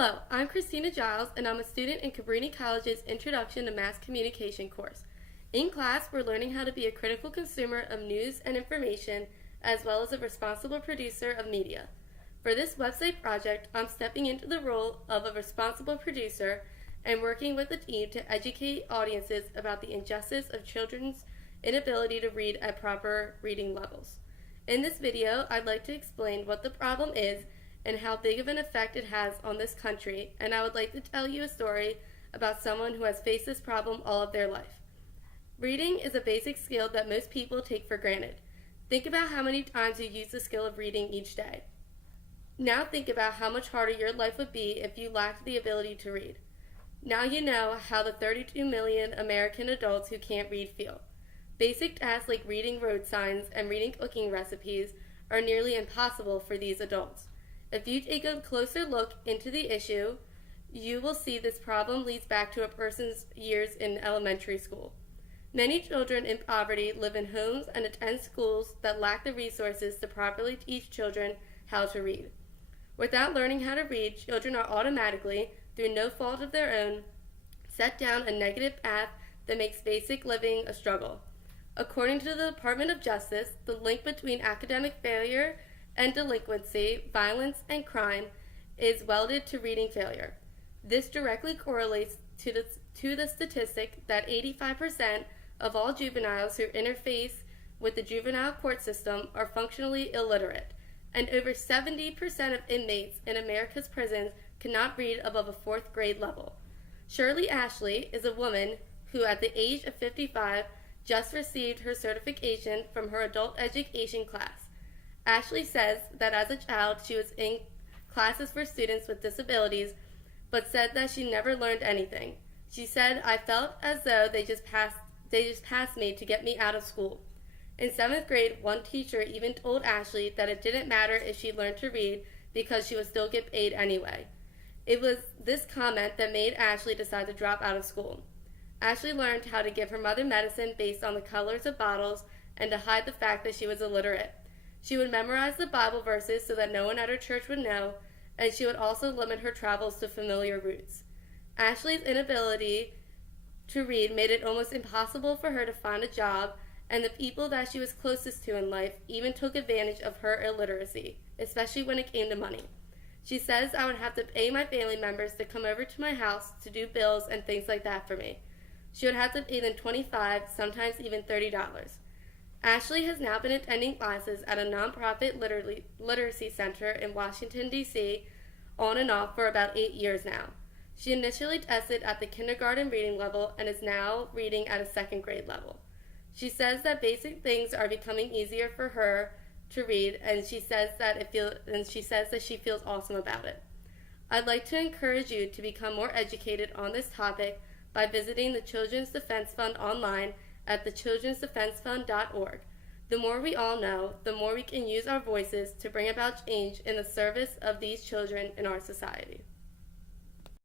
Hello, I'm Kristina Giles, and I'm a student in Cabrini College's Introduction to Mass Communication course. In class, we're learning how to be a critical consumer of news and information, as well as a responsible producer of media. For this website project, I'm stepping into the role of a responsible producer and working with the team to educate audiences about the injustice of children's inability to read at proper reading levels. In this video, I'd like to explain what the problem is and how big of an effect it has on this country, and I would like to tell you a story about someone who has faced this problem all of their life. Reading is a basic skill that most people take for granted. Think about how many times you use the skill of reading each day. Now think about how much harder your life would be if you lacked the ability to read. Now you know how the 32 million American adults who can't read feel. Basic tasks like reading road signs and reading cooking recipes are nearly impossible for these adults. If you take a closer look into the issue, you will see this problem leads back to a person's years in elementary school. Many children in poverty live in homes and attend schools that lack the resources to properly teach children how to read. Without learning how to read, children are automatically, through no fault of their own, set down a negative path that makes basic living a struggle. According to the Department of Justice, the link between academic failure and delinquency, violence, and crime is welded to reading failure. This directly correlates to the statistic that 85% of all juveniles who interface with the juvenile court system are functionally illiterate, and over 70% of inmates in America's prisons cannot read above a 4th grade level. Shirley Ashley is a woman who, at the age of 55, just received her certification from her adult education class. Ashley says that as a child she was in classes for students with disabilities, but said that she never learned anything. She said, "I felt as though they just passed me to get me out of school." In 7th grade, one teacher even told Ashley that it didn't matter if she learned to read because she would still get paid anyway. It was this comment that made Ashley decide to drop out of school. Ashley learned how to give her mother medicine based on the colors of bottles and to hide the fact that she was illiterate. She would memorize the Bible verses so that no one at her church would know, and she would also limit her travels to familiar routes. Ashley's inability to read made it almost impossible for her to find a job, and the people that she was closest to in life even took advantage of her illiteracy, especially when it came to money. She says, "I would have to pay my family members to come over to my house to do bills and things like that for me. She would have to pay them $25, sometimes even $30. Ashley has now been attending classes at a nonprofit literacy center in Washington, D.C. on and off for about 8 years now. She initially tested at the kindergarten reading level and is now reading at a 2nd grade level. She says that basic things are becoming easier for her to read, and she says that she feels awesome about it. I'd like to encourage you to become more educated on this topic by visiting the Children's Defense Fund online at thechildrensdefensefund.org. The more we all know, the more we can use our voices to bring about change in the service of these children in our society.